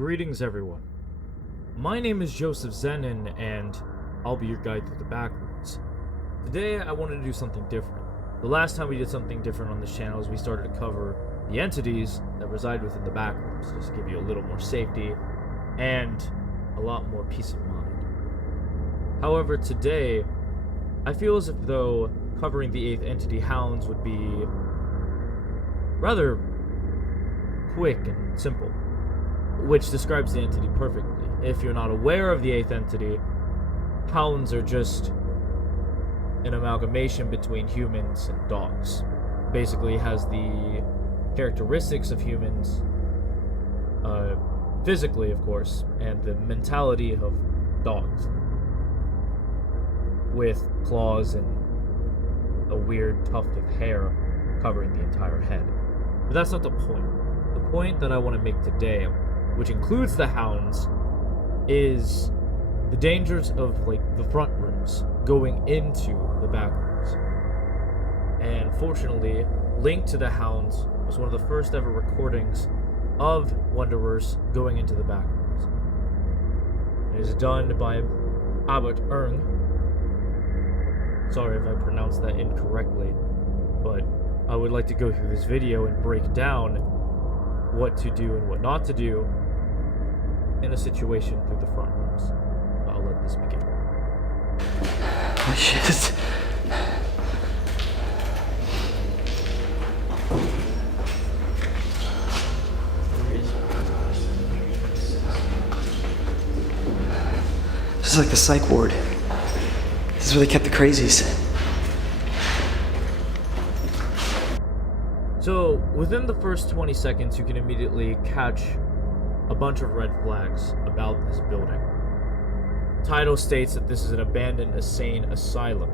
Greetings everyone. My name is Joseph Zenin and I'll be your guide through the Backrooms. Today I wanted to do something different. The last time we did something different on this channel is we started to cover the entities that reside within the Backrooms, just to give you a little more safety and a lot more peace of mind. However, today I feel as if though covering the 8th entity, Hounds, would be rather quick and simple, which describes the entity perfectly. If you're not aware of the 8th entity, Hounds are just an amalgamation between humans and dogs. Basically has the characteristics of humans, physically of course, and the mentality of dogs, with claws and a weird tuft of hair covering the entire head. But that's not the point. The point that I want to make today, which includes the Hounds, is the dangers of the front rooms going into the back rooms. And fortunately, linked to the Hounds was one of the first ever recordings of Wanderers going into the back rooms. It is done by Abbot Erng. Sorry if I pronounced that incorrectly, but I would like to go through this video and break down what to do and what not to do in a situation through the front rooms. I'll let this begin. Oh shit. This is like the psych ward. This is where they kept the crazies. So, within the first 20 seconds, you can immediately catch a bunch of red flags about this building. Title states that this is an abandoned insane asylum,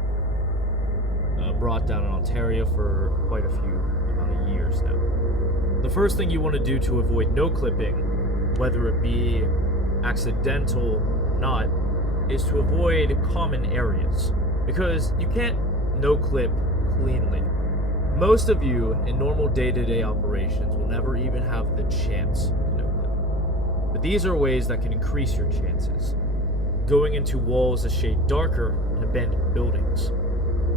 brought down in Ontario for quite a few amount of years now. The first thing you want to do to avoid no clipping, whether it be accidental or not, is to avoid common areas, because you can't no clip cleanly. Most of you in normal day-to-day operations will never even have the chance to no clip. But these are ways that can increase your chances. Going into walls a shade darker in abandoned buildings.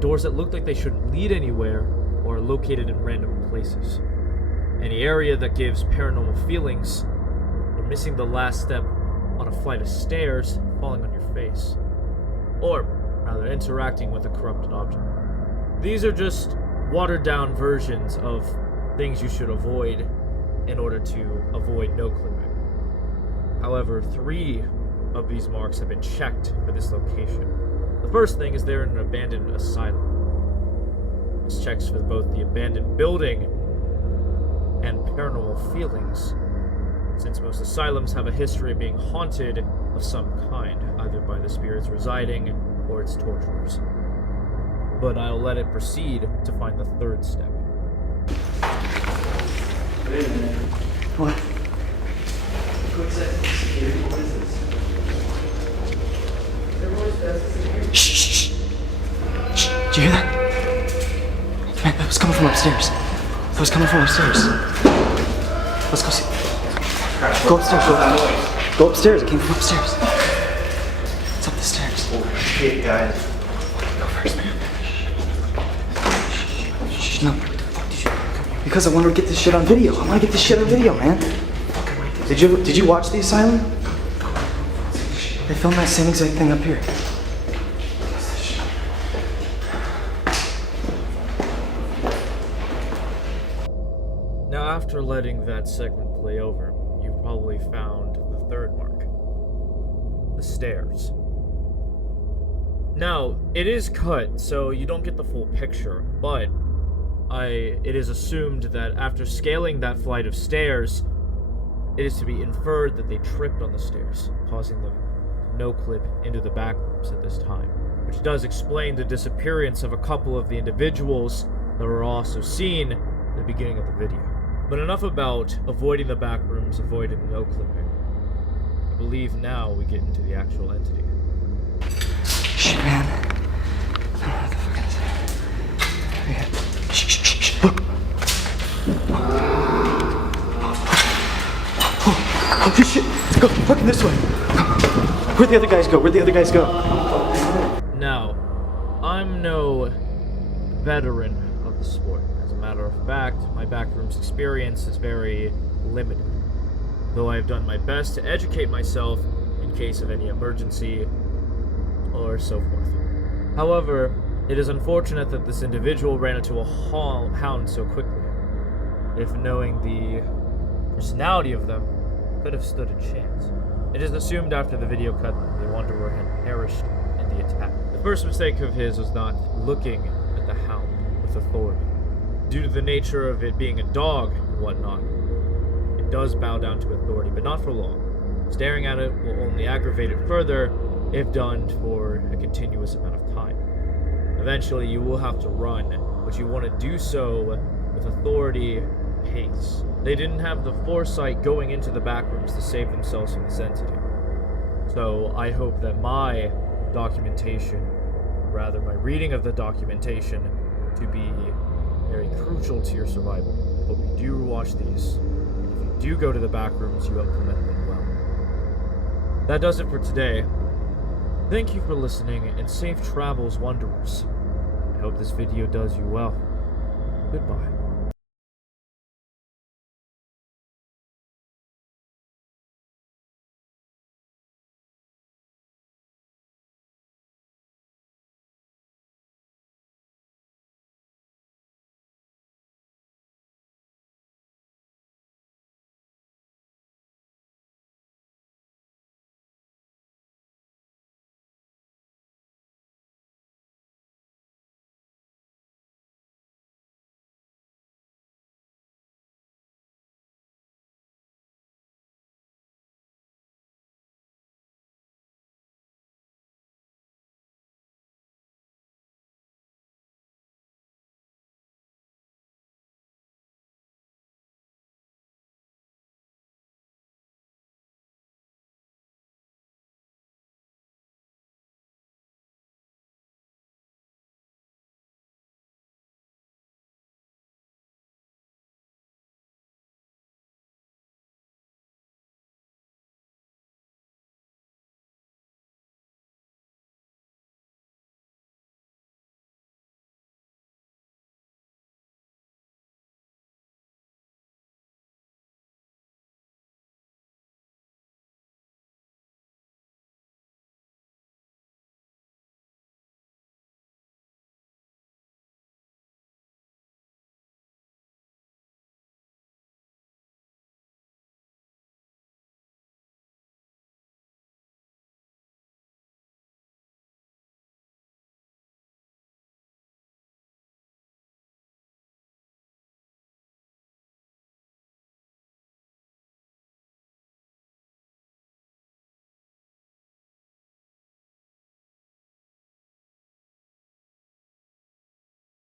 Doors that look like they shouldn't lead anywhere or are located in random places. Any area that gives paranormal feelings, or missing the last step on a flight of stairs, falling on your face. Or rather, interacting with a corrupted object. These are just watered down versions of things you should avoid in order to avoid no clipping. However, 3 of these marks have been checked for this location. The first thing is they're in an abandoned asylum. This checks for both the abandoned building and paranormal feelings, since most asylums have a history of being haunted of some kind, either by the spirits residing or its torturers. But I'll let it proceed to find the 3rd step. Wait a minute. What? Quick second. Security? What is this? Shh, shh, shh. Shh. Did you hear that? Man, that was coming from upstairs. Let's go see. Go upstairs. Go upstairs. It came from upstairs. It's up the stairs. Oh shit, guys. Go first, man. Shh, no. What the fuck did you do? Because I want to get this shit on video. Man. Did you watch the asylum? They filmed that same exact thing up here. Now, after letting that segment play over, you probably found the 3rd mark. The stairs. Now, it is cut, so you don't get the full picture, but it is assumed that after scaling that flight of stairs, it is to be inferred that they tripped on the stairs, causing them to no clip into the back rooms at this time, which does explain the disappearance of a couple of the individuals that were also seen at the beginning of the video. But enough about avoiding the back rooms, avoiding no clipping. I believe now we get into the actual entity. Shit, man. I don't know what the fuck is that. Shh, shh, shh, shh. Look. Oh, shit. Looking this way. Where'd the other guys go? Where'd the other guys go? Now, I'm no veteran of the sport. As a matter of fact, my Backrooms experience is very limited, though I have done my best to educate myself in case of any emergency or so forth. However, it is unfortunate that this individual ran into a hound so quickly. If knowing the personality of them, could have stood a chance. It is assumed after the video cut that the wanderer had perished in the attack. The first mistake of his was not looking at the hound with authority. Due to the nature of it being a dog and whatnot, it does bow down to authority, but not for long. Staring at it will only aggravate it further if done for a continuous amount of time. Eventually, you will have to run, but you want to do so with authority and pace. They didn't have the foresight going into the Backrooms to save themselves from this entity. So I hope that my documentation, rather my reading of the documentation, to be very crucial to your survival. I hope you do watch these, and if you do go to the Backrooms, you implement them well. That does it for today. Thank you for listening, and safe travels, Wanderers. I hope this video does you well. Goodbye.